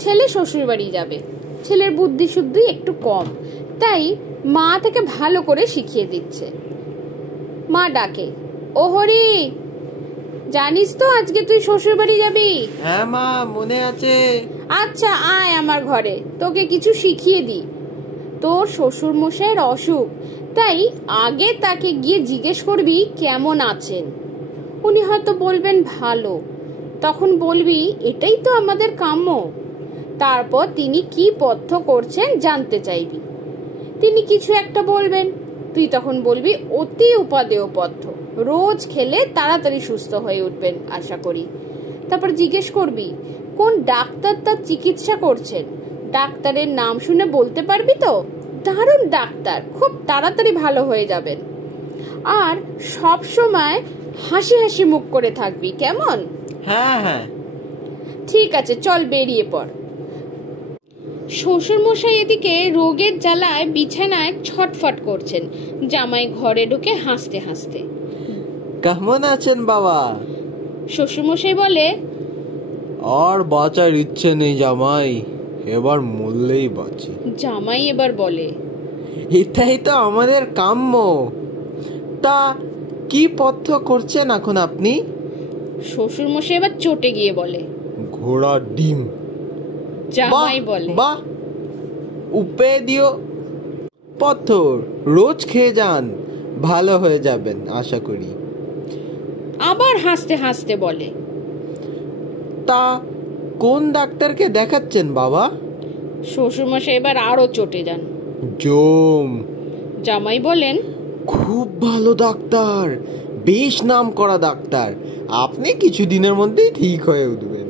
ছেলে শ্বশুর বাড়ি যাবে। ছেলের বুদ্ধি শুদ্ধি একটু কম, তাই মা থেকে ভালো করে শিখিয়ে দিচ্ছে। মা ডাকে, ও হরি, জানিস তো আজকে তুই শ্বশুর বাড়ি যাবি? হ্যাঁ মা, মনে আছে। আচ্ছা আয় আমার ঘরে, তোকে কিছু শিখিয়ে দি। তোর শ্বশুর মশাইয়ের অসুখ, তাই আগে তাকে গিয়ে জিজ্ঞেস করবি কেমন আছেন। উনি হয়তো বলবেন ভালো, তখন বলবি এটাই তো আমাদের কাম্য। তারপর তিনি কি পথ্য করছেন জানতে চাইবি। তিনি কিছু একটা বলবেন, তুই তখন বলবি অতি উপাদেয় পথ্য, রোজ খেলে তাড়াতাড়ি সুস্থ হয়ে উঠবেন আশা করি। তারপর জিজ্ঞেস করবি কোন ডাক্তার তার চিকিৎসা করছেন। ডাক্তারের নাম শুনে বলতে পারবি তো? দারুণ ডাক্তার, খুব তাড়াতাড়ি ভালো হয়ে যাবেন। আর সব সময় হাসি হাসি মুখ করে থাকবি, কেমন? হ্যাঁ হ্যাঁ, ঠিক আছে, চল বেরিয়ে পড়। শ্বশুর মশাই এদিকে রোগের জ্বালায় বিছানায় ছটফট করছেন, জামাই ঘরে ঢুকে হাসতে হাসতে। কেমন আছেন বাবা? শ্বশুর মশাই বলে, আর বাঁচার ইচ্ছে নেই জামাই, এবার মরলেই বাঁচি। জামাই এবার বলে, এটাই তো আমাদের কাম্য। তা কি পথ্য করছেন এখন আপনি? শ্বশুর মশাই এবার চটে গিয়ে বলে, ঘোড়ার ডিম। জামাই বলে, বাহ, উপে দিও পথ্য, রোজ খেয়ে যান, ভালো হয়ে যাবেন আশা করি। আবার হাসতে হাসতে বলে, তা কোন ডাক্তারকে দেখাচ্ছেন বাবা? শ্বশুর মশাই এবার আরো চটে যান। জম। জামাই বলেন, খুব ভালো ডাক্তার, বেশ নাম করা ডাক্তার, আপনি কিছুদিনের মধ্যেই ঠিক হয়ে উঠবেন।